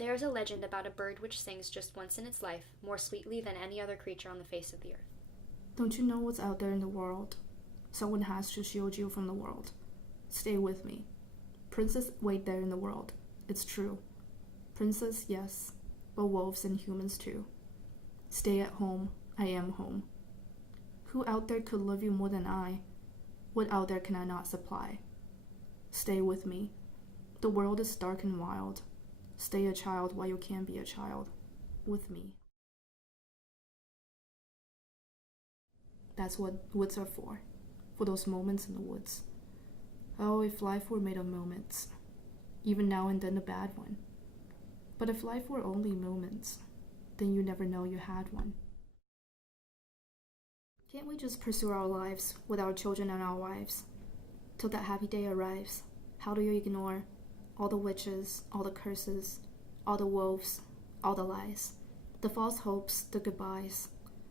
There is a legend about a bird which sings just once in its life, more sweetly than any other creature on the face of the earth. Don't you know what's out there in the world? Someone has to shield you from the world. Stay with me. Princes wait there in the world. It's true. Princess, yes, but wolves and humans too. Stay at home. I am home. Who out there could love you more than I? What out there can I not supply? Stay with me. The world is dark and wild. Stay a child while you can be a child. With me. That's what woods are for those moments in the woods. Oh, if life were made of moments, even now and then a bad one. But if life were only moments, then you never know you had one. Can't we just pursue our lives with our children and our wives, till that happy day arrives? How do you ignore all the witches, all the curses, all the wolves, all the lies, the false hopes, the goodbyes,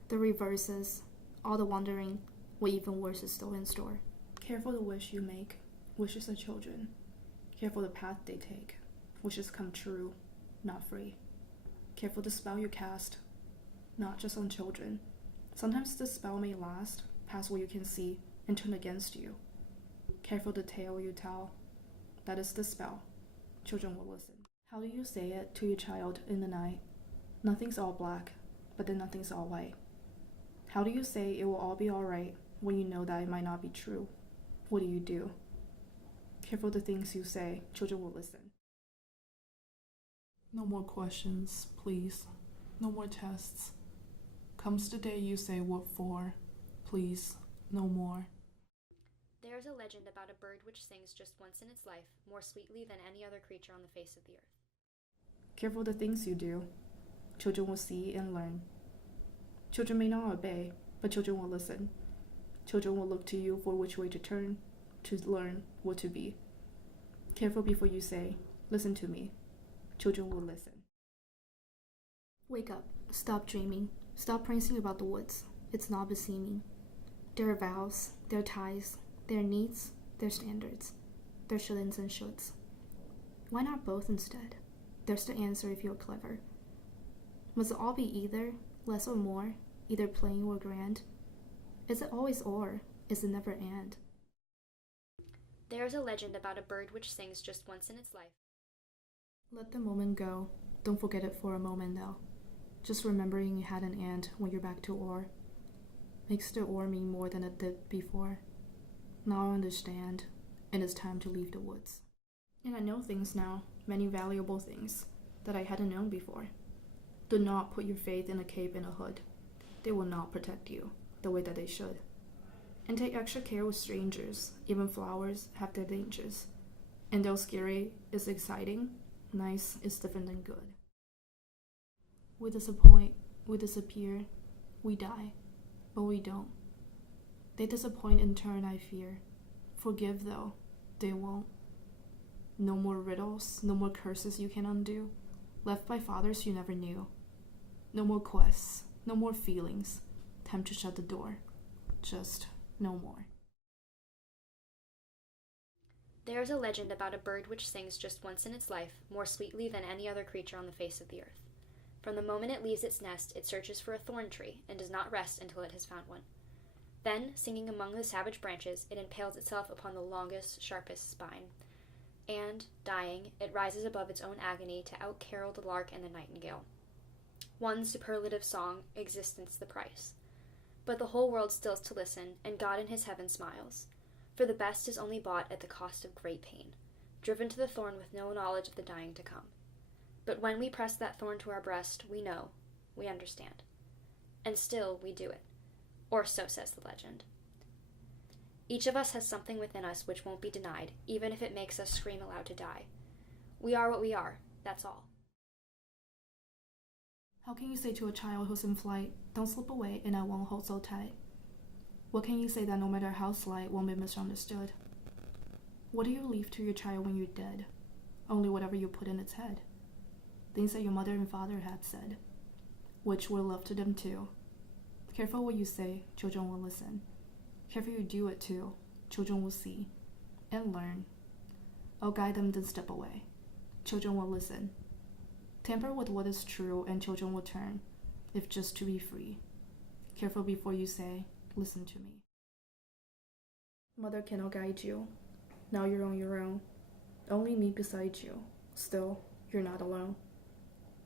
the reverses, all the wondering what even worse is still in store? Careful the wish you make, wishes of children. Careful the path they take, wishes come true, not free. Careful the spell you cast, not just on children. Sometimes the spell may last past what you can see and turn against you. Careful the tale you tell. That is the spell. Children will listen. How do you say it to your child in the night? Nothing's all black, but then nothing's all white. How do you say it will all be alright when you know that it might not be true? What do? Careful the things you say. Children will listen. No more questions, please. No more tests. Comes the day you say what for. Please, no more. There is a legend about a bird which sings just once in its life, more sweetly than any other creature on the face of the earth. Careful the things you do. Children will see and learn. Children may not obey, but children will listen. Children will look to you for which way to turn, to learn what to be. Careful before you say, listen to me. Children will listen. Wake up. Stop dreaming. Stop prancing about the woods. It's not beseeming. There are vows, there are ties, there are needs, there are standards. There are shouldn'ts and shoulds. Why not both instead? There's the answer if you're clever. Must it all be either, less or more, either plain or grand? Is it always or? Is it never and? There is a legend about a bird which sings just once in its life. Let the moment go. Don't forget it for a moment though. Just remembering you had an and when you're back to or. Makes the or mean more than it did before. Now I understand, and it's time to leave the woods. And I know things now, many valuable things, that I hadn't known before. Do not put your faith in a cape and a hood. They will not protect you the way that they should. And take extra care with strangers. Even flowers have their dangers. And though scary is exciting, nice is different than good. We disappoint, we disappear, we die, but we don't. They disappoint in turn, I fear. Forgive though, they won't. No more riddles, no more curses you can undo, left by fathers you never knew. No more quests, no more feelings, time to shut the door. Just no more. There is a legend about a bird which sings just once in its life, more sweetly than any other creature on the face of the earth. From the moment it leaves its nest, it searches for a thorn tree, and does not rest until it has found one. Then, singing among the savage branches, it impales itself upon the longest, sharpest spine. And, dying, it rises above its own agony to out-carol the lark and the nightingale. One superlative song, existence the price. But the whole world stills to listen, and God in his heaven smiles. For the best is only bought at the cost of great pain, driven to the thorn with no knowledge of the dying to come. But when we press that thorn to our breast, we know, we understand. And still we do it. Or so says the legend. Each of us has something within us which won't be denied, even if it makes us scream aloud to die. We are what we are, that's all. How can you say to a child who's in flight, don't slip away and I won't hold so tight? What can you say that no matter how slight won't be misunderstood? What do you leave to your child when you're dead? Only whatever you put in its head. Things that your mother and father had said, which were love to them too. Careful what you say, children will listen. Careful you do it too, children will see and learn. Oh, guide them, then step away. Children will listen. Tamper with what is true, and children will turn, if just to be free. Careful before you say, listen to me. Mother cannot guide you. Now you're on your own. Only me beside you. Still, you're not alone.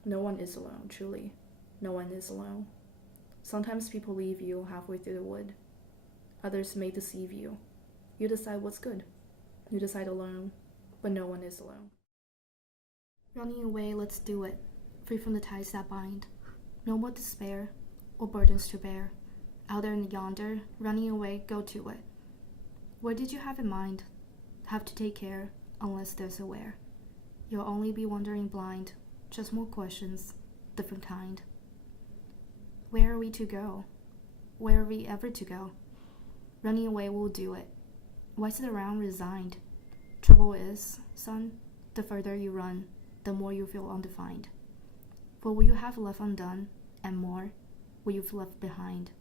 No one is alone, truly. No one is alone. Sometimes people leave you halfway through the wood. Others may deceive you. You decide what's good. You decide alone, but no one is alone. Running away, let's do it. Free from the ties that bind. No more despair or burdens to bear. Out there and yonder, running away, go to it. What did you have in mind? Have to take care, unless there's a where. You'll only be wandering blind, just more questions, different kind. Where are we to go? Where are we ever to go? Running away will do it. Why sit around resigned? Trouble is, son, the further you run, the more you feel undefined. For what you have left undone, and more, what you've left behind.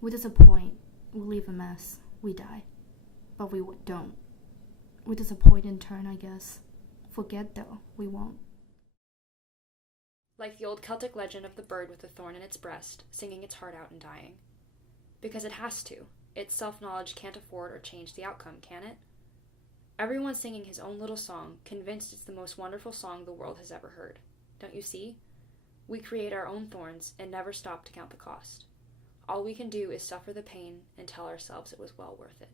We disappoint, we leave a mess, we die. But we don't. We disappoint in turn, I guess. Forget, though, we won't. Like the old Celtic legend of the bird with the thorn in its breast, singing its heart out and dying. Because it has to. Its self-knowledge can't afford or change the outcome, can it? Everyone's singing his own little song, convinced it's the most wonderful song the world has ever heard. Don't you see? We create our own thorns and never stop to count the cost. All we can do is suffer the pain and tell ourselves it was well worth it.